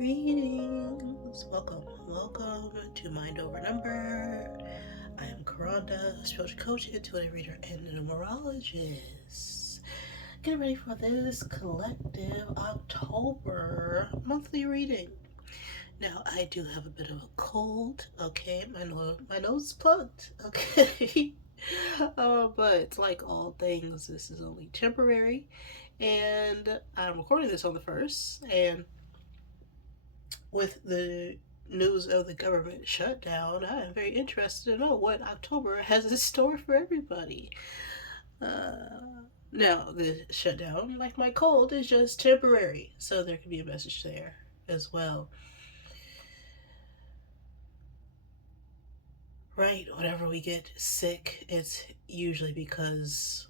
Greetings. Welcome to Mind Over Number. I am Caronda, spiritual coach, intuitive reader, and numerologist. Get ready for this collective October monthly reading. Now, I do have a bit of a cold, okay? My nose is plugged, okay? But like all things, this is only temporary. And I'm recording this on the 1st, and with the news of the government shutdown, I am very interested to know what October has in store for everybody. Now, the shutdown, like my cold, is just temporary, so there could be a message there as well. Right, whenever we get sick, it's usually because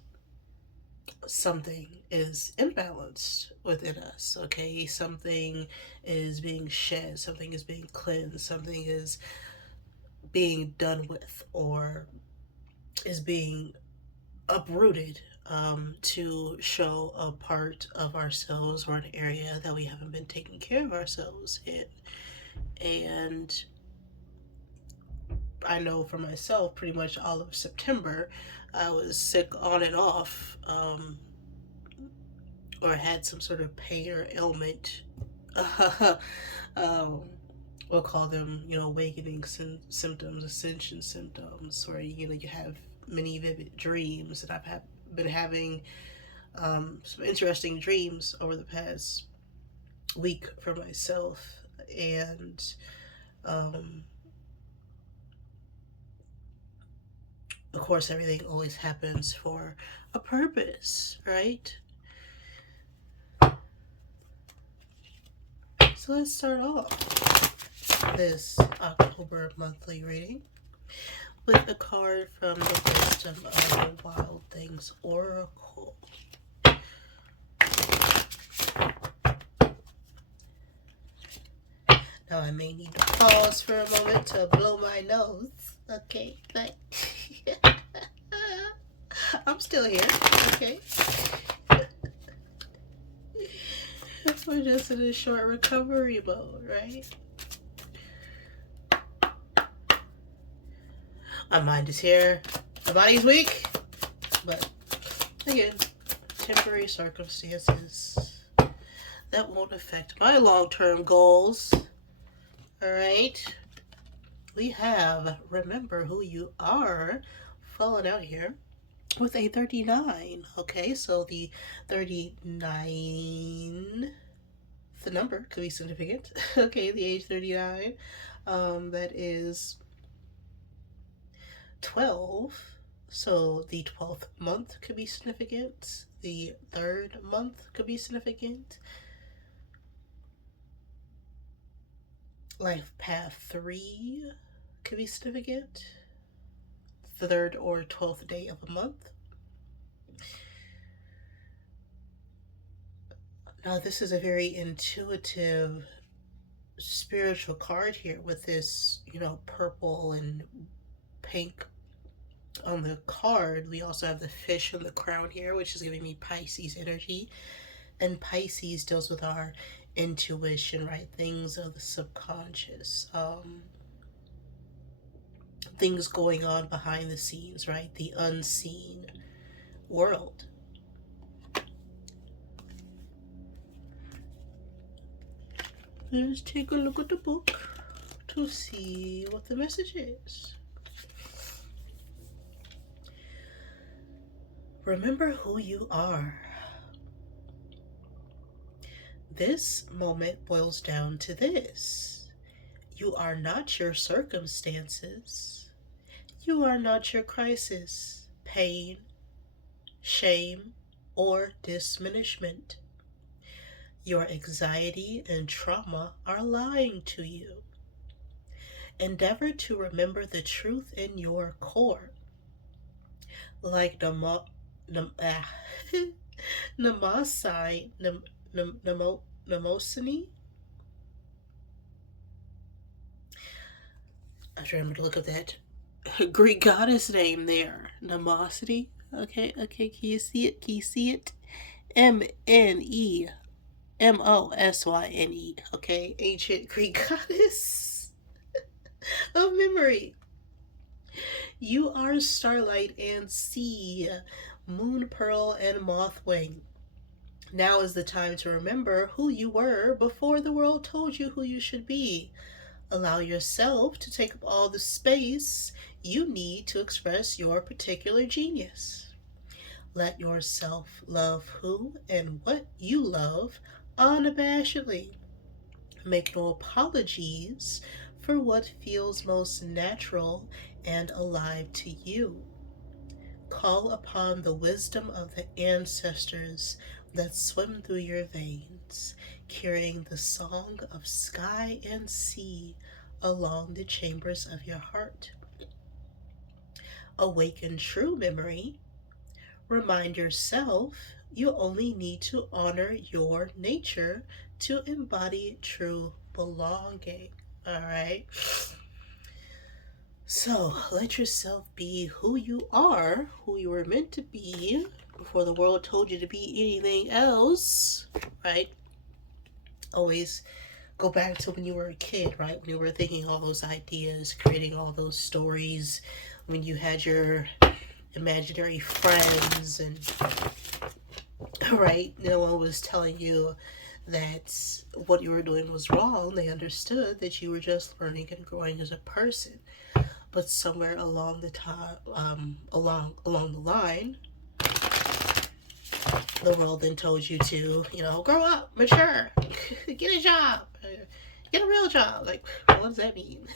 something is imbalanced within us, okay? Something is being shed, something is being cleansed, something is being done with, or is being uprooted to show a part of ourselves or an area that we haven't been taking care of ourselves in. And I know for myself, pretty much all of September, I was sick on and off, or had some sort of pain or ailment. um, we'll call them, awakening symptoms, ascension symptoms, where, you have many vivid dreams. And been having some interesting dreams over the past week for myself. And um, of course, everything always happens for a purpose, right? So let's start off this October monthly reading with a card from the Wisdom of the Wild Things Oracle. Now I may need to pause for a moment to blow my nose. Okay, but I'm still here. Okay. We're just in a short recovery mode, right? My mind is here. My body's weak. But again, temporary circumstances that won't affect my long-term goals. Alright. We have Remember Who You Are falling out here with a 39. Okay, so the 39, the number could be significant. Okay, the age 39. That is 12. So the 12th month could be significant. The 3rd month could be significant. Life path 3 could be significant. The 3rd or 12th day of a month. Now, this is a very intuitive, spiritual card here with this, purple and pink on the card. We also have the fish in the crown here, which is giving me Pisces energy. And Pisces deals with our intuition, right? Things of the subconscious. Things going on behind the scenes, right? The unseen world. Let's take a look at the book to see what the message is. Remember who you are. This moment boils down to this. You are not your circumstances. You are not your crisis, pain, shame, or diminishment. Your anxiety and trauma are lying to you. Endeavor to remember the truth in your core. Like Namosini. I'm trying to remember to look up that Greek goddess name there. Namosity. Okay, can you see it? Can you see it? Mnemosity. Mosyne, okay? Ancient Greek goddess of memory. You are starlight and sea, moon pearl and mothwing. Now is the time to remember who you were before the world told you who you should be. Allow yourself to take up all the space you need to express your particular genius. Let yourself love who and what you love unabashedly. Make no apologies for what feels most natural and alive to you. Call upon the wisdom of the ancestors that swim through your veins, carrying the song of sky and sea along the chambers of your heart. Awaken true memory. Remind yourself you only need to honor your nature to embody true belonging. All right. So let yourself be who you are, who you were meant to be before the world told you to be anything else, right? Always go back to when you were a kid, right? When you were thinking all those ideas, creating all those stories, when you had your imaginary friends, and right, no one was telling you that what you were doing was wrong. They understood that you were just learning and growing as a person. But somewhere along the top, along the line, the world then told you to, grow up, mature, get a job, get a real job. Like, what does that mean?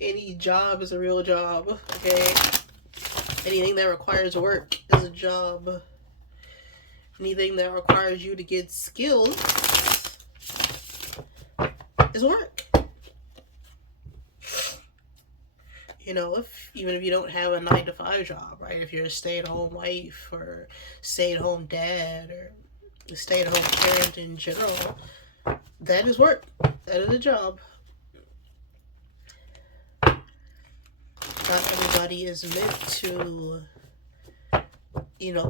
Any job is a real job, okay? Anything that requires work is a job. Anything that requires you to get skills is work. Even if you don't have a 9-to-5 job, right? If you're a stay-at-home wife or stay-at-home dad or a stay-at-home parent in general, that is work. That is a job. Not everybody is meant to,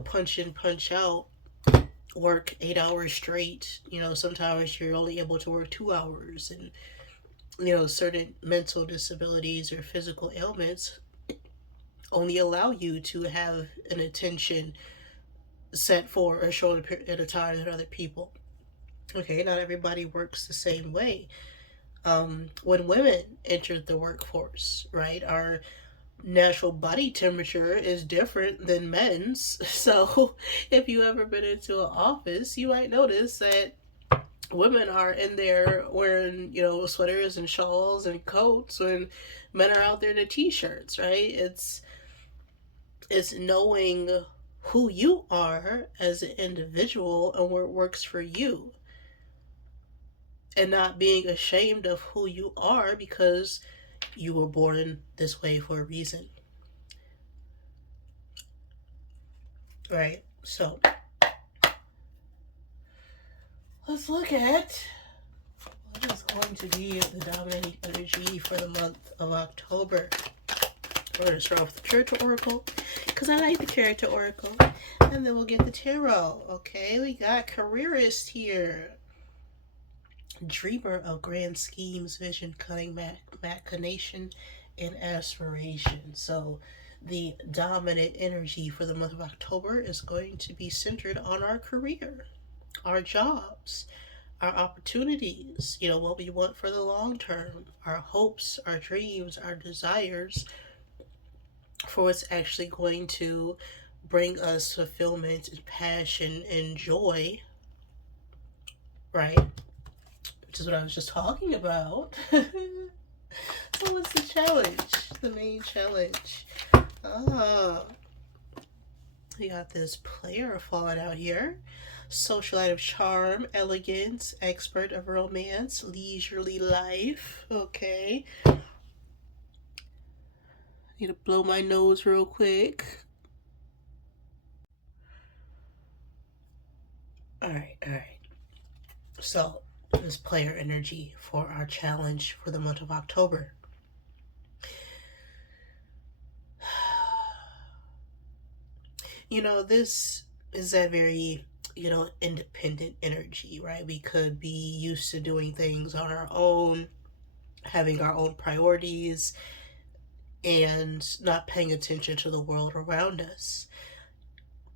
punch in, punch out, work 8 hours straight. Sometimes you're only able to work 2 hours, and certain mental disabilities or physical ailments only allow you to have an attention set for a shorter period at a time than other people. Okay, not everybody works the same way. When women entered the workforce, right, our natural body temperature is different than men's. So if you ever been into an office, you might notice that women are in there wearing, sweaters and shawls and coats when men are out there in the t-shirts, right? It's knowing who you are as an individual and what works for you, and not being ashamed of who you are because you were born this way for a reason. Right? So let's look at what is going to be the dominating energy for the month of October. We're going to start off with the character oracle, because I like the character oracle, and then we'll get the tarot. Okay, we got careerist here. Dreamer of grand schemes, vision, cunning, machination, and aspiration. So the dominant energy for the month of October is going to be centered on our career, our jobs, our opportunities, what we want for the long term, our hopes, our dreams, our desires for what's actually going to bring us fulfillment and passion and joy, right? Which is what I was just talking about. So what's the challenge? The main challenge. We got this player falling out here. Socialite of charm, elegance, expert of romance, leisurely life. Okay. Need to blow my nose real quick. Alright. So, this player energy for our challenge for the month of October. This is that very, independent energy, right? We could be used to doing things on our own, having our own priorities, and not paying attention to the world around us.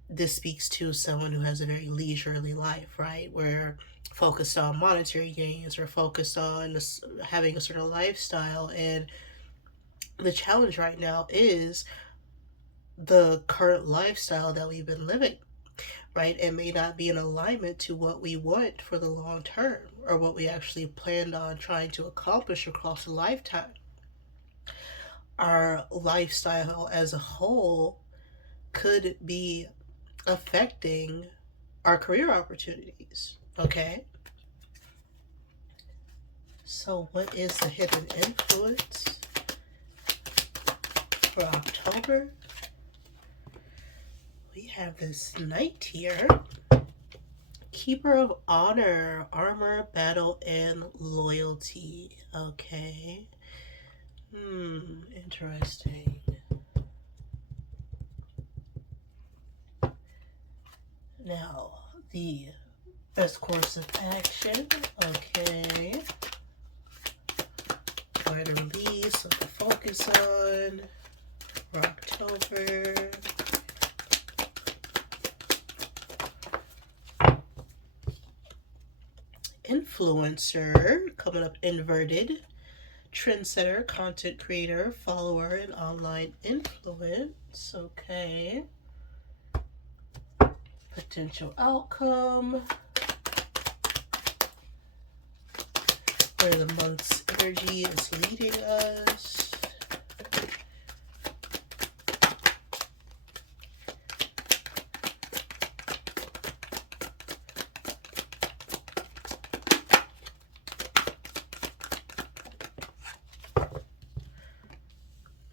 This speaks to someone who has a very leisurely life, right? We're focused on monetary gains, or focused on having a certain lifestyle. And the challenge right now is the current lifestyle that we've been living, right? It may not be in alignment to what we want for the long term, or what we actually planned on trying to accomplish across a lifetime. Our lifestyle as a whole could be affecting our career opportunities. Okay? So, what is the hidden influence for October? We have this knight here. Keeper of honor, armor, battle, and loyalty. Okay. Interesting. Now, the best course of action. Okay. Where to release, what to focus on for October. Influencer, coming up inverted. Trendsetter, content creator, follower, and online influence. Okay. Potential outcome. Where the month's energy is leading us.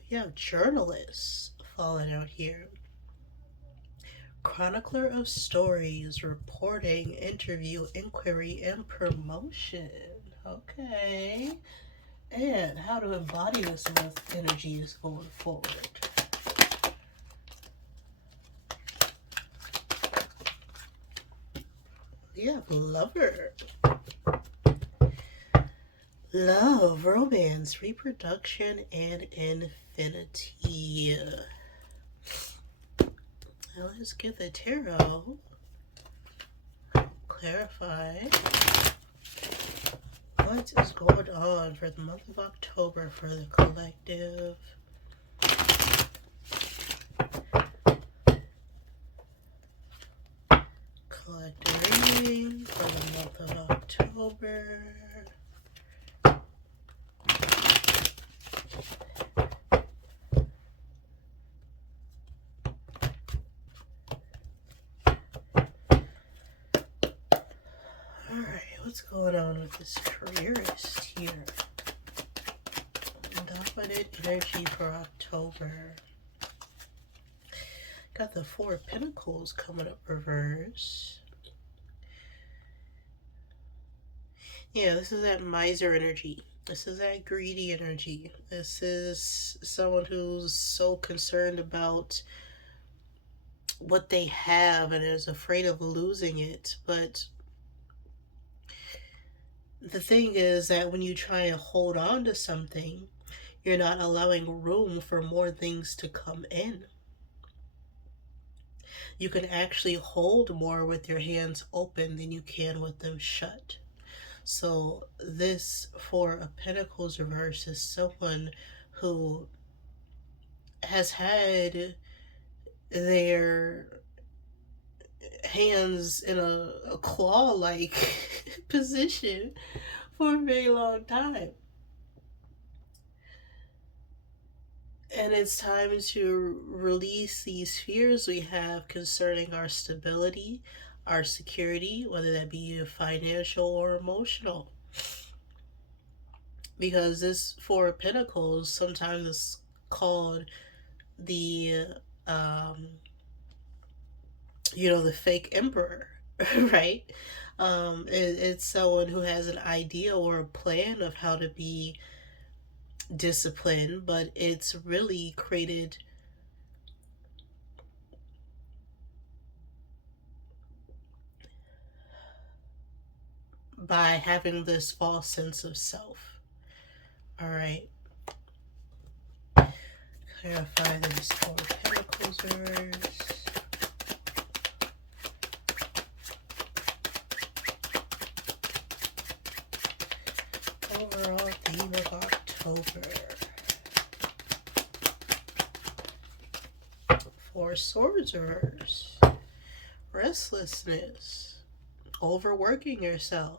We have journalists falling out here. Chronicler of stories, reporting, interview, inquiry, and promotion. Okay. And how to embody this with energies going forward. We have lover. Love, romance, reproduction, and infinity. Now let's get the tarot. Clarify what is going on for the month of October for the collective. Collective reading for the month of October. What's going on with this careerist here? Dominant energy for October. Got the Four of Pentacles coming up reverse. Yeah, this is that miser energy. This is that greedy energy. This is someone who's so concerned about what they have and is afraid of losing it. But the thing is that when you try and hold on to something, you're not allowing room for more things to come in. You can actually hold more with your hands open than you can with them shut. So this Four of Pentacles reverse is someone who has had their hands in a claw-like position for a very long time. And it's time to release these fears we have concerning our stability, our security, whether that be financial or emotional. Because this Four of Pentacles sometimes is called the the fake emperor, right? It's someone who has an idea or a plan of how to be disciplined, but it's really created by having this false sense of self. All right. Clarify this Four of Pentacles reverse. Overall theme of October. Four Swords reverse. Restlessness. Overworking yourself.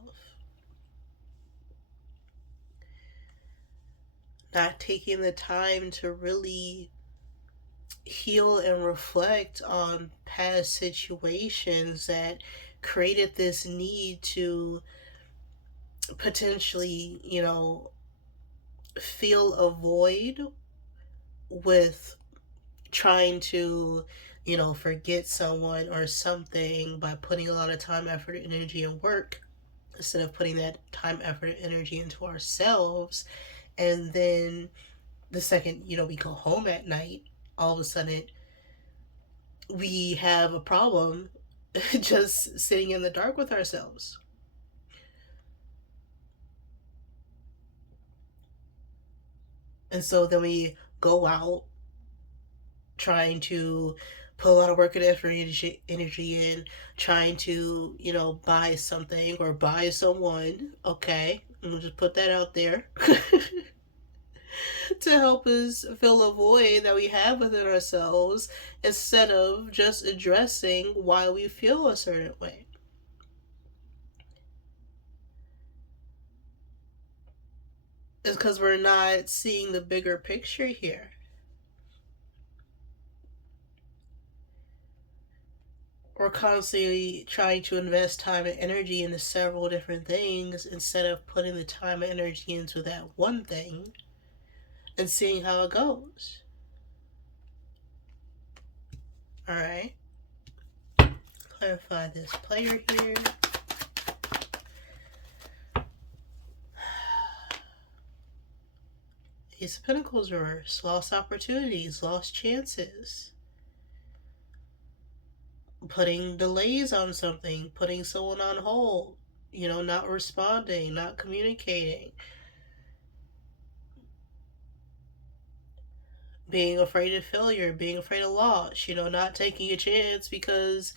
Not taking the time to really heal and reflect on past situations that created this need to potentially, feel a void with trying to, forget someone or something by putting a lot of time, effort, energy, and work instead of putting that time, effort, and energy into ourselves. And then the second, we go home at night, all of a sudden we have a problem just sitting in the dark with ourselves. And so then we go out trying to put a lot of work and effort and energy in, trying to, buy something or buy someone, okay? And we'll just put that out there. To help us fill a void that we have within ourselves instead of just addressing why we feel a certain way. It's because we're not seeing the bigger picture here. We're constantly trying to invest time and energy into several different things instead of putting the time and energy into that one thing and seeing how it goes. Alright. Clarify this player here. Ace of Pentacles reverse. Lost opportunities, lost chances. Putting delays on something, putting someone on hold, not responding, not communicating. Being afraid of failure, being afraid of loss, not taking a chance because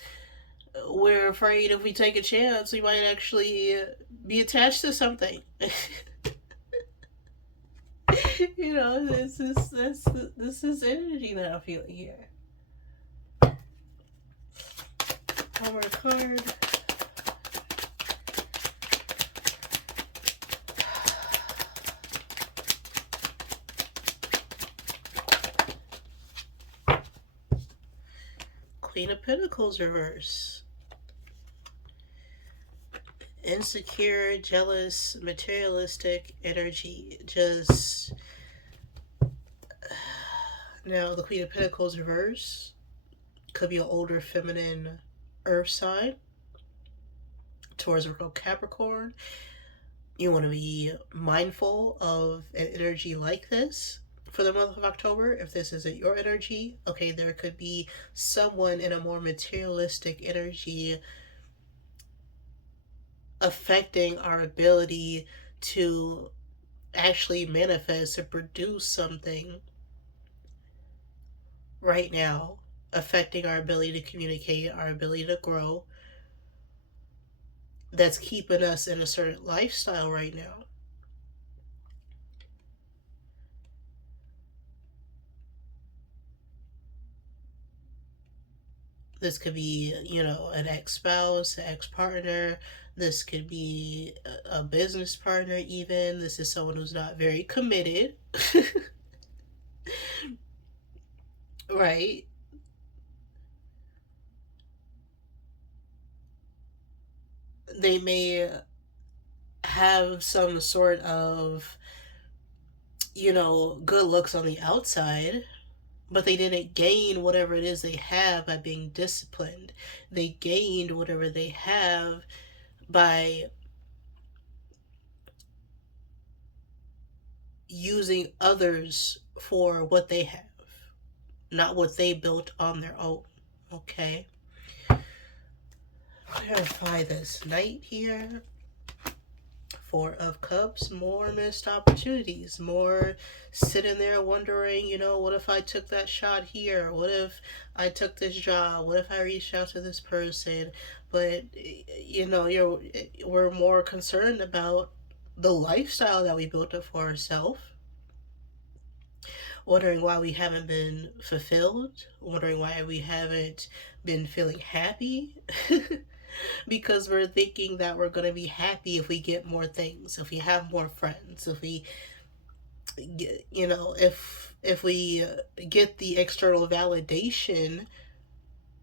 we're afraid if we take a chance, we might actually be attached to something. This is energy that I feel here. One more card. Queen of Pentacles reverse. Insecure, jealous, materialistic energy. Just now, the Queen of Pentacles reverse could be an older feminine earth sign. Taurus, Virgo, Capricorn. You want to be mindful of an energy like this for the month of October. If this isn't your energy, okay, there could be someone in a more materialistic energy affecting our ability to actually manifest and produce something right now, affecting our ability to communicate, our ability to grow, that's keeping us in a certain lifestyle right now. This could be, an ex-spouse, an ex-partner. This could be a business partner even. This is someone who's not very committed. Right? They may have some sort of, good looks on the outside, but they didn't gain whatever it is they have by being disciplined. They gained whatever they have by using others for what they have, not what they built on their own. Okay? Clarify this Knight here. Four of Cups, more missed opportunities, more sitting there wondering, what if I took that shot here? What if I took this job? What if I reached out to this person? But, we're more concerned about the lifestyle that we built up for ourselves, wondering why we haven't been fulfilled, wondering why we haven't been feeling happy. Because we're thinking that we're going to be happy if we get more things, if we have more friends, if we get, if we get the external validation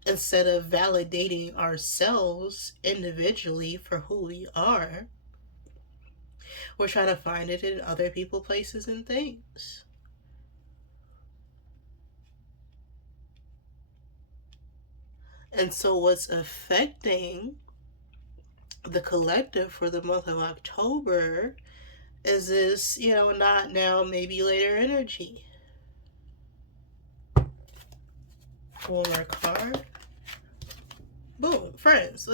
instead of validating ourselves individually for who we are. We're trying to find it in other people, places, and things. And so what's affecting the collective for the month of October is this, not now, maybe later energy. One more card. Boom, friends.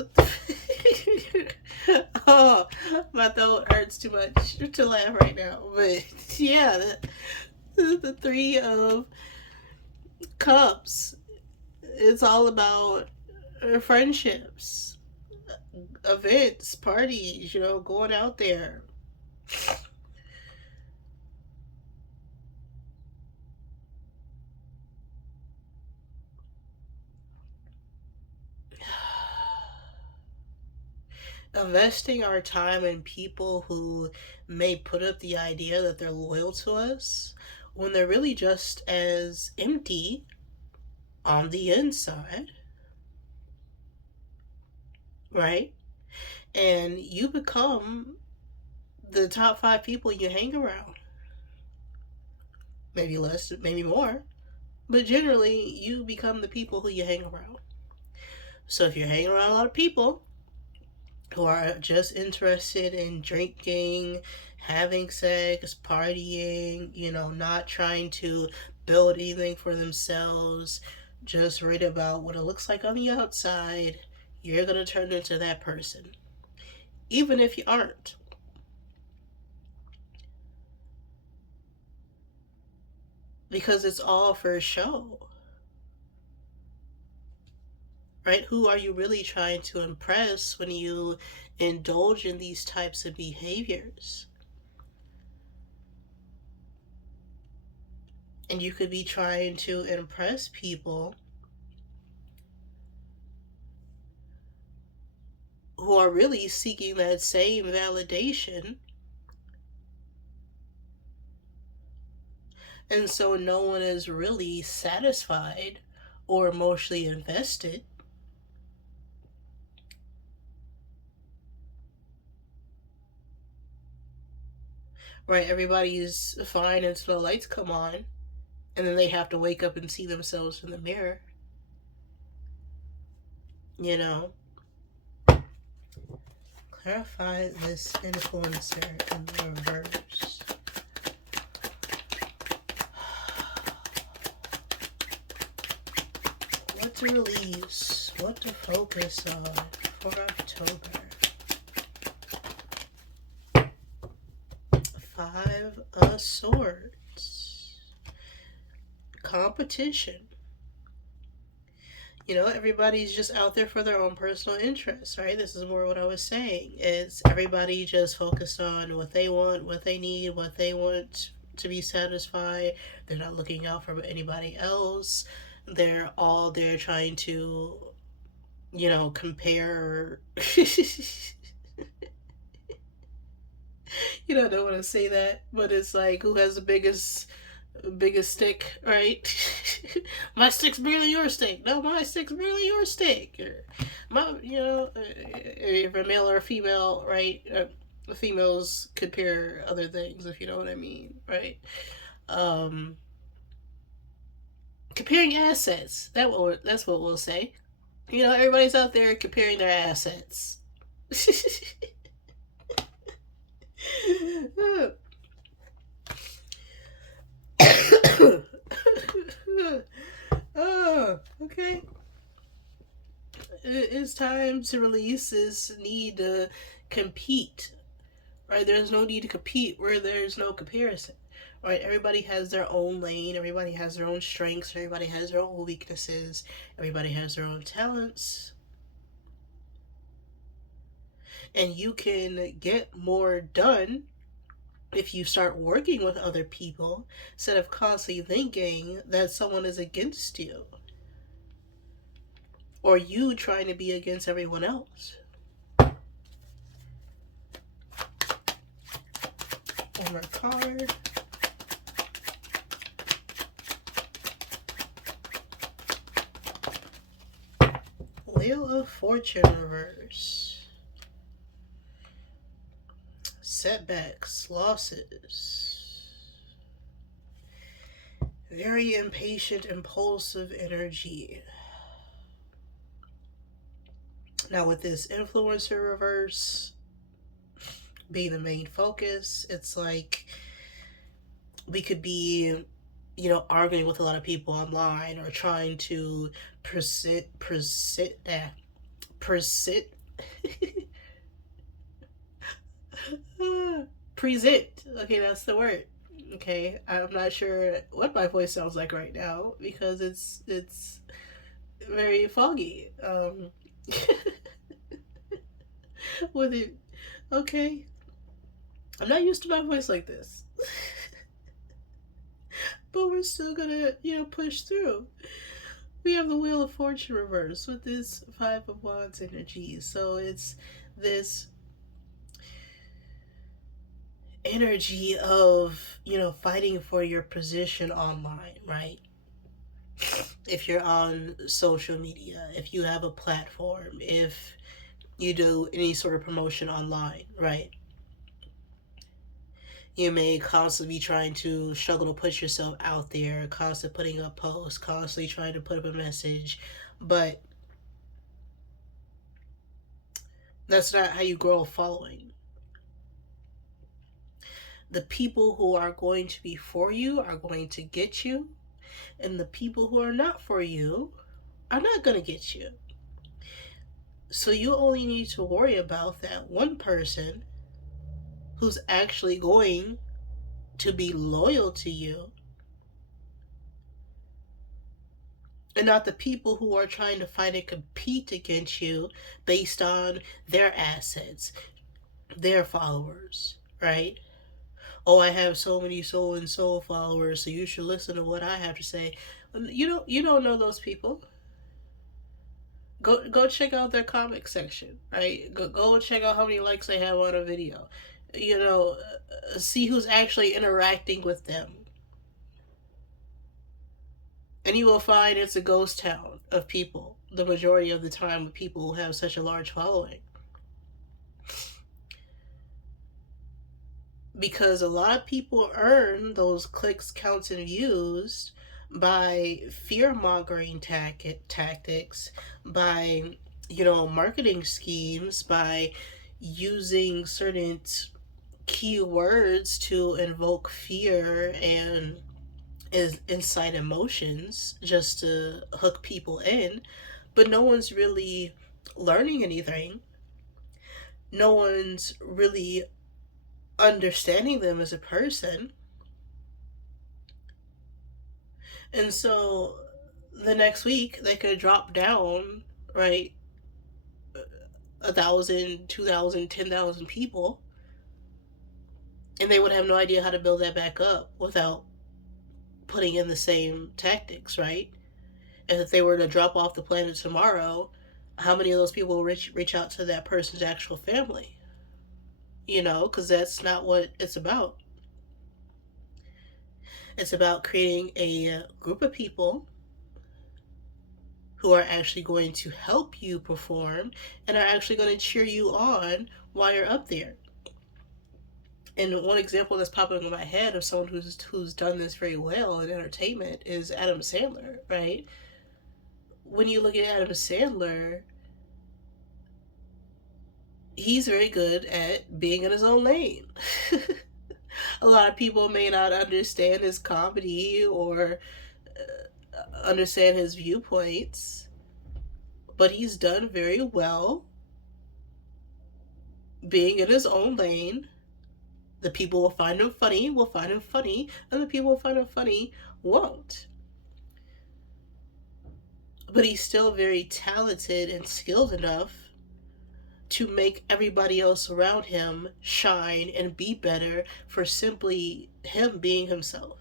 Oh, my throat hurts too much to laugh right now. But yeah, the Three of Cups. It's all about friendships, events, parties, going out there. Investing our time in people who may put up the idea that they're loyal to us when they're really just as empty on the inside, right? And you become the top 5 people you hang around. Maybe less, maybe more, but generally you become the people who you hang around. So if you're hanging around a lot of people who are just interested in drinking, having sex, partying, not trying to build anything for themselves, just read about what it looks like on the outside, you're going to turn into that person. Even if you aren't. Because it's all for show. Right? Who are you really trying to impress when you indulge in these types of behaviors? And you could be trying to impress people who are really seeking that same validation. And so no one is really satisfied or emotionally invested. Right? Everybody's fine until the lights come on. And then they have to wake up and see themselves in the mirror. Clarify this influencer in the reverse. What to release, what to focus on for October. 5 of Swords. Competition. Everybody's just out there for their own personal interests, right? This is more what I was saying. It's everybody just focused on what they want, what they need, what they want to be satisfied. They're not looking out for anybody else. They're all there trying to, compare. I don't want to say that, but it's like who has the biggest stick, right? My stick's bigger than your stick. No, my stick's bigger than your stick. My, if a male or a female, right? Females compare other things, if you know what I mean, right? Comparing assets. That's what we'll say. Everybody's out there comparing their assets. Oh, okay. It's time to release this need to compete right? There's no need to compete where there's no comparison, right? Everybody has their own lane, everybody has their own strengths, everybody has their own weaknesses, everybody has their own talents, and you can get more done if you start working with other people instead of constantly thinking that someone is against you or you trying to be against everyone else. One more card. Wheel of Fortune reverse. Setbacks, losses. Very impatient, impulsive energy. Now, with this influencer reverse being the main focus, it's like we could be, arguing with a lot of people online or trying to present, present, present. Okay, that's the word. Okay, I'm not sure what my voice sounds like right now because it's very foggy. With it, okay. I'm not used to my voice like this. But we're still gonna, push through. We have the Wheel of Fortune reverse with this Five of Wands energy. So it's this energy of, fighting for your position online, right? If you're on social media, if you have a platform, if you do any sort of promotion online, right? You may constantly be trying to struggle to put yourself out there, constantly putting up posts, constantly trying to put up a message, but that's not how you grow a following. The people who are going to be for you are going to get you, and the people who are not for you are not going to get you. So you only need to worry about that one person who's actually going to be loyal to you, and not the people who are trying to fight and compete against you based on their assets, their followers, right? Oh, I have so many so and so followers, so you should listen to what I have to say. You don't know those people. Go check out their comic section, right? Go check out how many likes they have on a video. See who's actually interacting with them. And you will find it's a ghost town of people the majority of the time with people who have such a large following. Because a lot of people earn those clicks, counts, and views by fear mongering tactics, by, marketing schemes, by using certain keywords to invoke fear and incite emotions just to hook people in. But no one's really learning anything. No one's really understanding them as a person. And so the next week they could drop down, right, 1,000, 2,000, 10,000 people, and they would have no idea how to build that back up without putting in the same tactics, right? And if they were to drop off the planet tomorrow, how many of those people will reach out to that person's actual family? Because that's not what it's about. It's about creating a group of people who are actually going to help you perform and are actually going to cheer you on while you're up there. And one example that's popping in my head of someone who's done this very well in entertainment is Adam Sandler, right? When you look at Adam Sandler, he's very good at being in his own lane. A lot of people may not understand his comedy or understand his viewpoints, but he's done very well being in his own lane The people will find him funny, and the people will find him funny won't. But he's still very talented and skilled enough to make everybody else around him shine and be better for simply him being himself.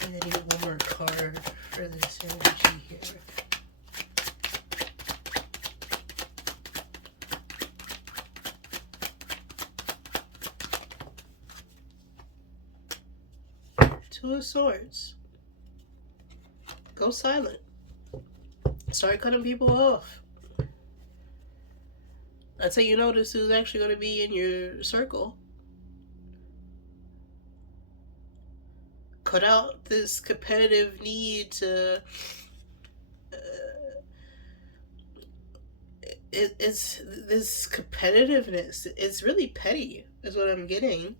I need one more card for this energy here. Two of Swords. Go silent. Start cutting people off. That's how you know this is actually going to be in your circle. Cut out this competitive need to. It's this competitiveness. It's really petty, is what I'm getting.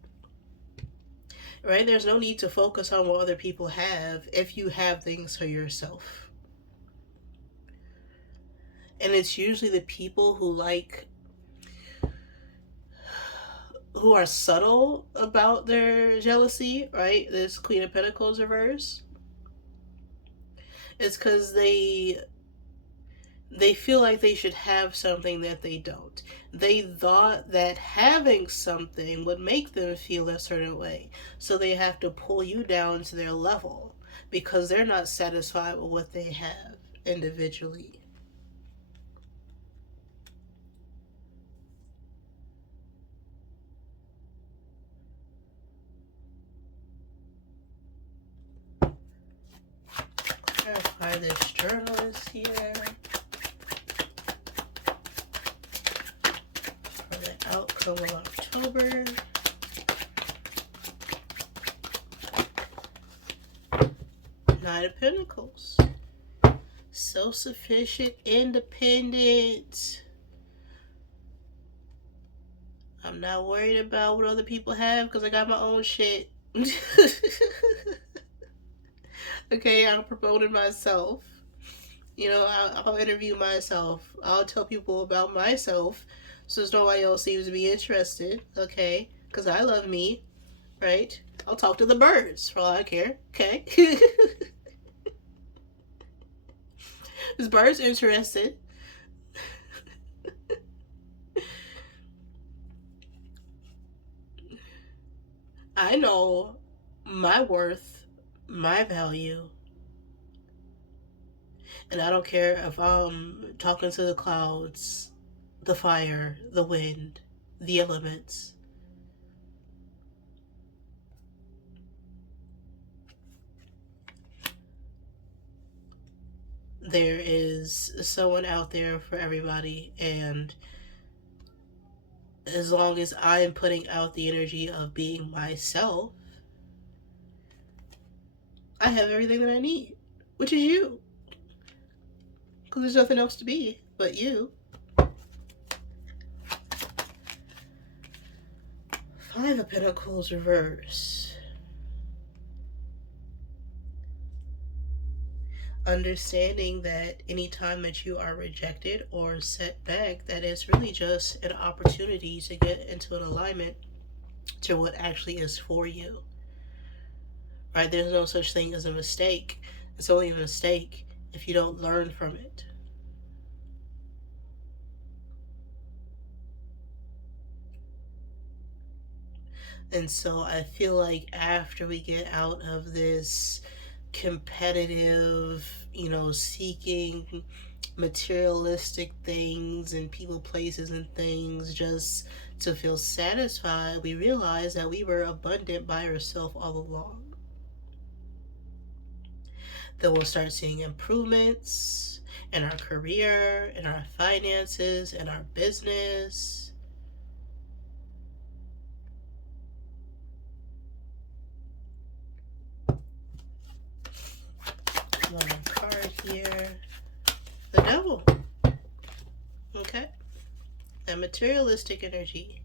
Right? There's no need to focus on what other people have if you have things for yourself. And it's usually the people who are subtle about their jealousy, right? This Queen of Pentacles reverse. It's because they feel like they should have something that they don't. They thought that having something would make them feel a certain way. So they have to pull you down to their level because they're not satisfied with what they have individually. Clarify this journalist here. For the outcome of October. Nine of Pentacles. Self-sufficient, independent. I'm not worried about what other people have because I got my own shit. Okay, I'm promoting myself. You know, I'll interview myself. I'll tell people about myself since nobody else seems to be interested. Okay, because I love me, right? I'll talk to the birds for all I care. Okay. This bird's interested. I know my worth, my value, and I don't care if I'm talking to the clouds, the fire, the wind, the elements. There is someone out there for everybody, and as long as I am putting out the energy of being myself, I have everything that I need, which is you. Because there's nothing else to be but you. Five of Pentacles reverse. Understanding that anytime that you are rejected or set back, that it's really just an opportunity to get into an alignment to what actually is for you. Right? There's no such thing as a mistake. It's only a mistake if you don't learn from it. And so I feel like after we get out of this competitive, seeking materialistic things and people, places, and things just to feel satisfied, we realize that we were abundant by ourselves all along. Then we'll start seeing improvements in our career, in our finances, in our business. One card here. The Devil. Okay. And materialistic energy.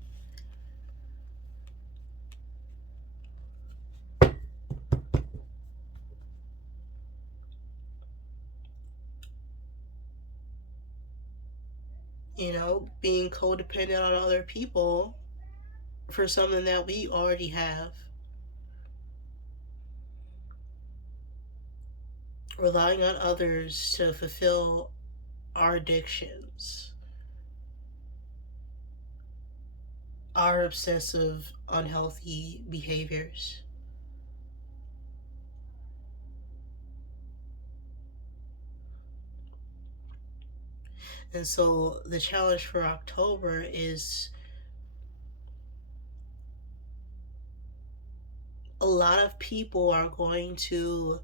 being codependent on other people for something that we already have. Relying on others to fulfill our addictions, our obsessive, unhealthy behaviors. And so the challenge for October is a lot of people are going to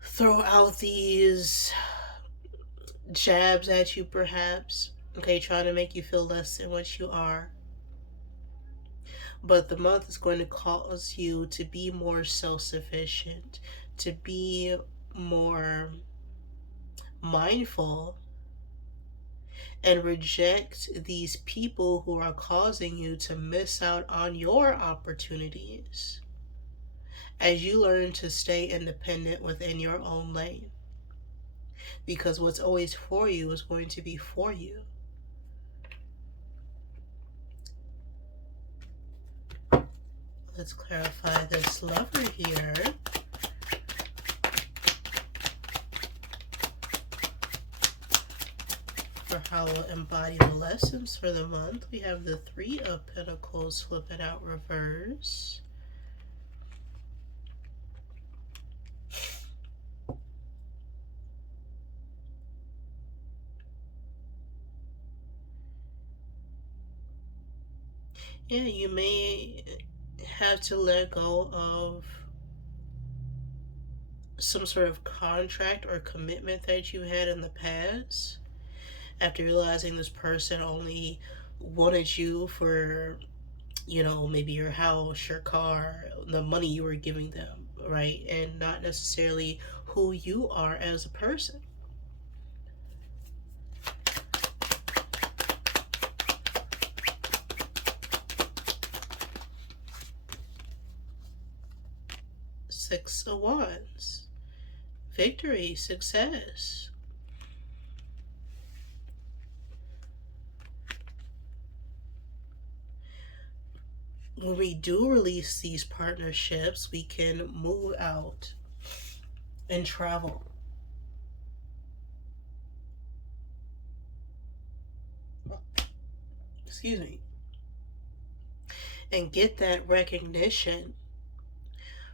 throw out these jabs at you, perhaps, okay, trying to make you feel less than what you are. But the month is going to cause you to be more self sufficient, to be more mindful, and reject these people who are causing you to miss out on your opportunities as you learn to stay independent within your own lane. Because what's always for you is going to be for you. Let's clarify this lover here. For how we'll embody the lessons for the month, we have the Three of Pentacles flipping out reverse. Yeah, you may have to let go of some sort of contract or commitment that you had in the past after realizing this person only wanted you for, maybe your house, your car, the money you were giving them, right? And not necessarily who you are as a person. Six of Wands. Victory, success. When we do release these partnerships, we can move out and travel. Excuse me. And get that recognition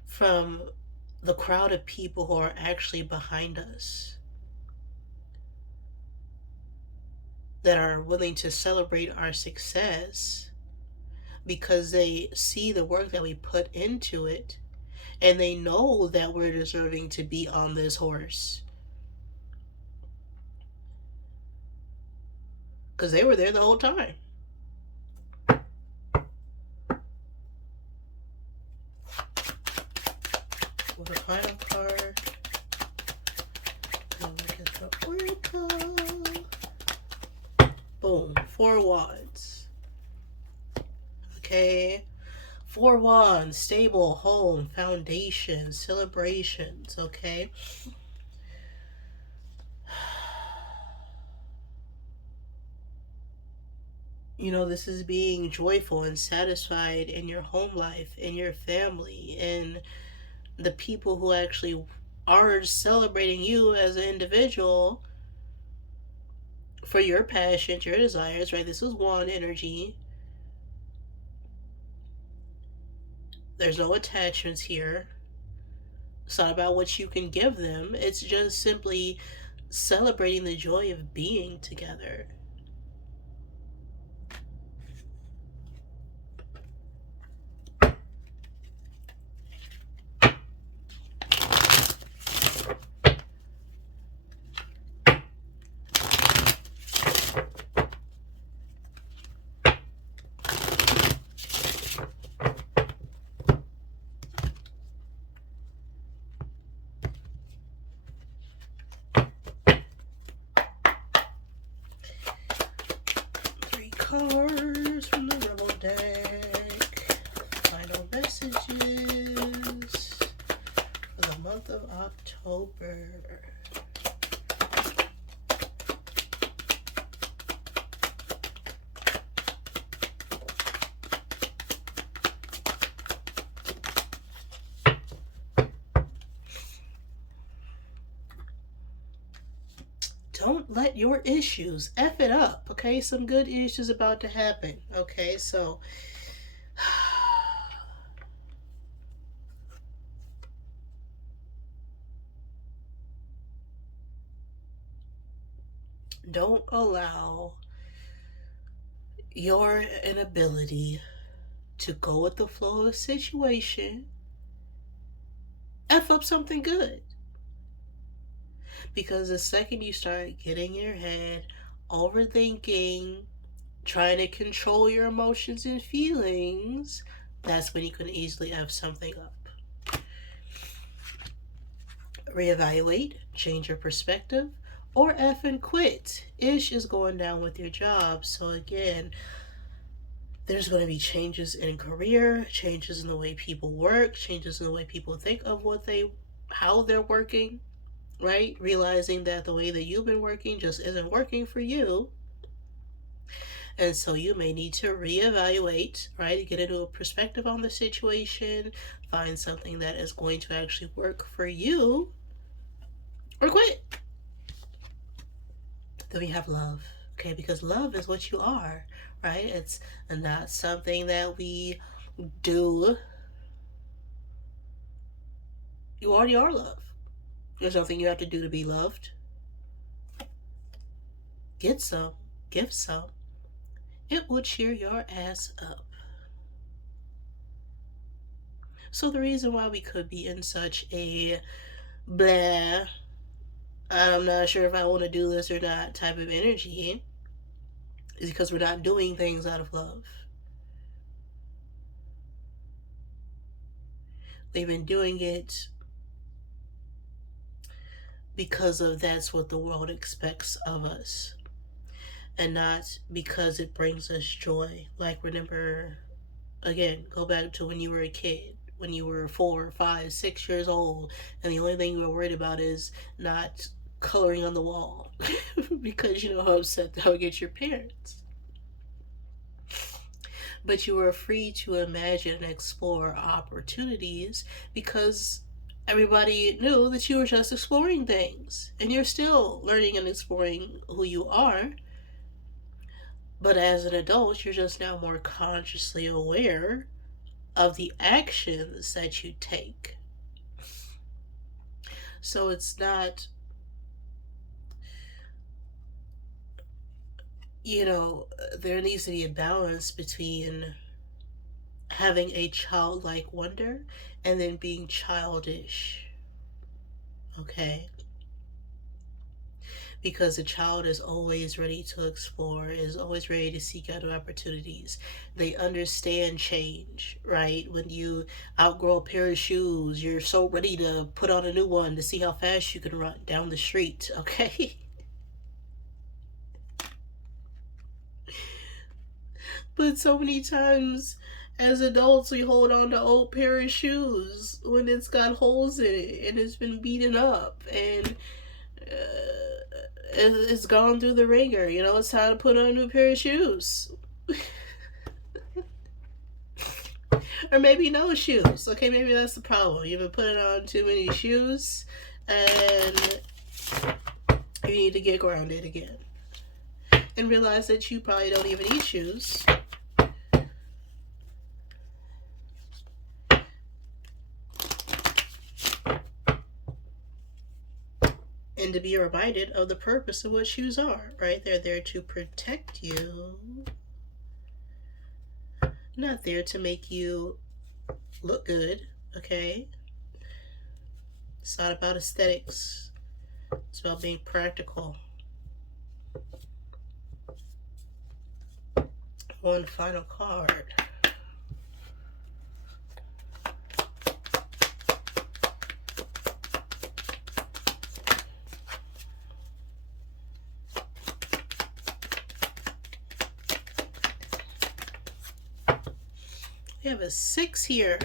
from the crowd of people who are actually behind us, that are willing to celebrate our success because they see the work that we put into it and they know that we're deserving to be on this horse. Because they were there the whole time. With the final card, and look at the oracle. Boom, Four Wands. Okay, Four Wands, stable, home, foundation, celebrations, okay? This is being joyful and satisfied in your home life, in your family, and the people who actually are celebrating you as an individual for your passions, your desires, right? This is wand energy. There's no attachments here. It's not about what you can give them. It's just simply celebrating the joy of being together. Cards from the Rebel deck. Final messages for the month of October. don't let your issues F it up, okay? Some good issues about to happen, okay? So, don't allow your inability to go with the flow of a situation F up something good. Because the second you start getting in your head, overthinking, trying to control your emotions and feelings, that's when you can easily F something up. Reevaluate, change your perspective, or F and quit. Ish is going down with your job. So again, there's going to be changes in career, changes in the way people work, changes in the way people think of how they're working, right? Realizing that the way that you've been working just isn't working for you. And so you may need to reevaluate, right? Get into a perspective on the situation, find something that is going to actually work for you, or quit. Then we have love, okay? Because love is what you are, right? It's not something that we do. You already are love. There's nothing you have to do to be loved. Get some, give some. It will cheer your ass up. So the reason why we could be in such a blah, I'm not sure if I want to do this or not type of energy is because we're not doing things out of love. We've been doing it because of that's what the world expects of us, and not because it brings us joy. Like, remember, again, go back to when you were a kid, when you were 4, 5, 6 years old, and the only thing you were worried about is not coloring on the wall because you know how upset that would get your parents. But you were free to imagine and explore opportunities because everybody knew that you were just exploring things, and you're still learning and exploring who you are. But as an adult, you're just now more consciously aware of the actions that you take. So it's not, there needs to be a balance between having a childlike wonder and then being childish. Okay? Because a child is always ready to explore, is always ready to seek out opportunities. They understand change, right? When you outgrow a pair of shoes, you're so ready to put on a new one to see how fast you can run down the street, okay? But so many times as adults, we hold on to old pair of shoes when it's got holes in it and it's been beaten up and it's gone through the ringer. It's time to put on a new pair of shoes. Or maybe no shoes. Okay, maybe that's the problem. You've been putting on too many shoes and you need to get grounded again. And realize that you probably don't even need shoes. And to be reminded of the purpose of what shoes are, right? They're there to protect you, not there to make you look good, okay? It's not about aesthetics. It's about being practical. One final card. We have a 6 here.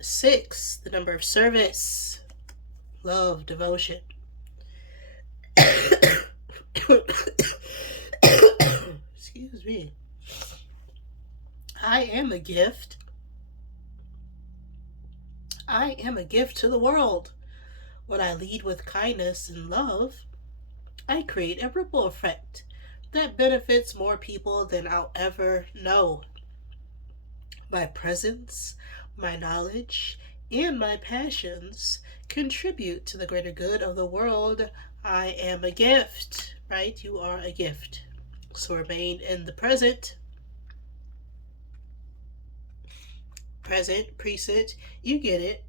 6, the number of service, love, devotion. Excuse me. I am a gift. I am a gift to the world. When I lead with kindness and love, I create a ripple effect that benefits more people than I'll ever know. My presence, my knowledge, and my passions contribute to the greater good of the world. I am a gift, right? You are a gift. So remain in the present, present, you get it.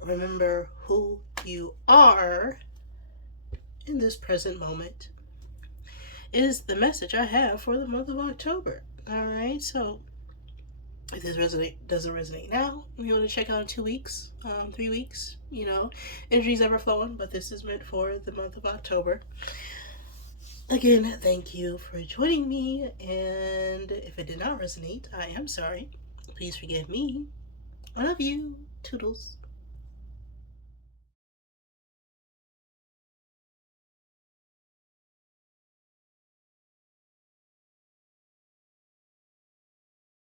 Remember who you are in this present moment is the message I have for the month of October. All right, so if this doesn't resonate now, you want to check out in 2 weeks, 3 weeks. Energy's ever flowing, but this is meant for the month of October. Again, thank you for joining me, and if it did not resonate, I am sorry. Please forgive me. I love you. Toodles.